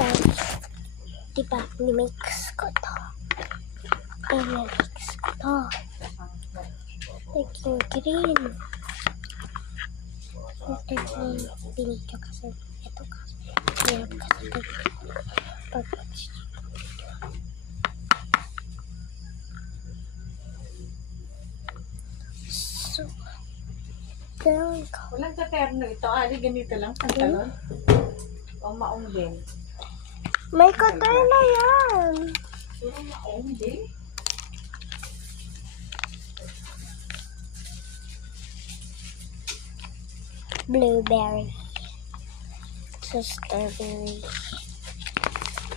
guys. Diba, nimix ko to. I-mix ko to. Naging green. Naging binidyo kasi. Ito kasi. Hirap kasi pag-watch. So, ganun ko. Walang katerno ito. Ali, ganito lang. Pantalon. O maong din. May katay na yan. Puro maong din. Blueberry. So, strawberry.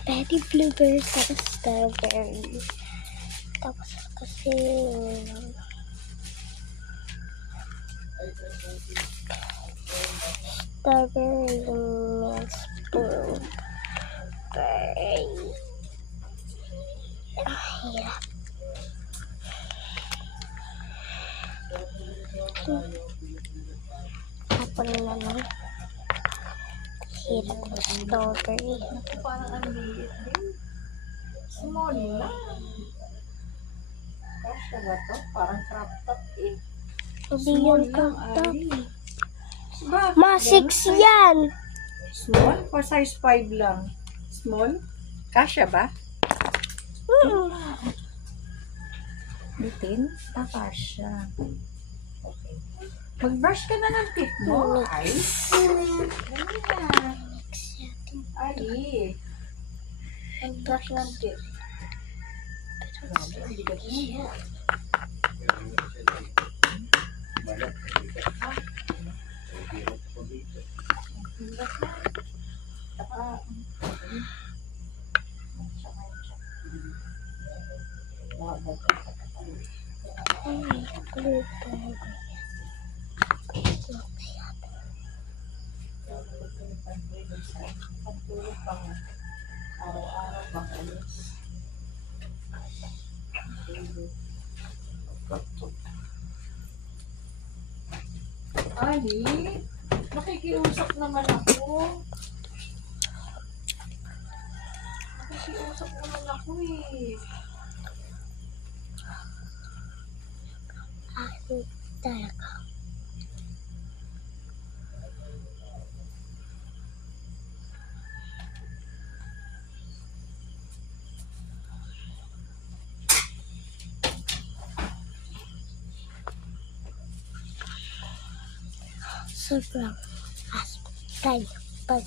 Pwede blueberry sa strawberry. Tapos kasi strawberry means blueberry. Hirap. Tapon na lang. Hirap ng strawberry. Parang ang liit din. Small lang. Kasya ba to? Parang crop top eh. Hindi Small yun lang, top. Ali. Ba? Ma, 6 yan. Small? For size 5 lang. Small? Kasya ba? Bitin? Kasya. Okay. Mag-brush ka na ng teeth mo, ay. Dali na. Ali. Mag-brush ng teeth. Hindi ka mo. Blueberry. Araw-araw bang alis? Ali, nakikiusap naman ako. Nakikiusap naman ako eh. Talaga. Sobrang asp tayo pag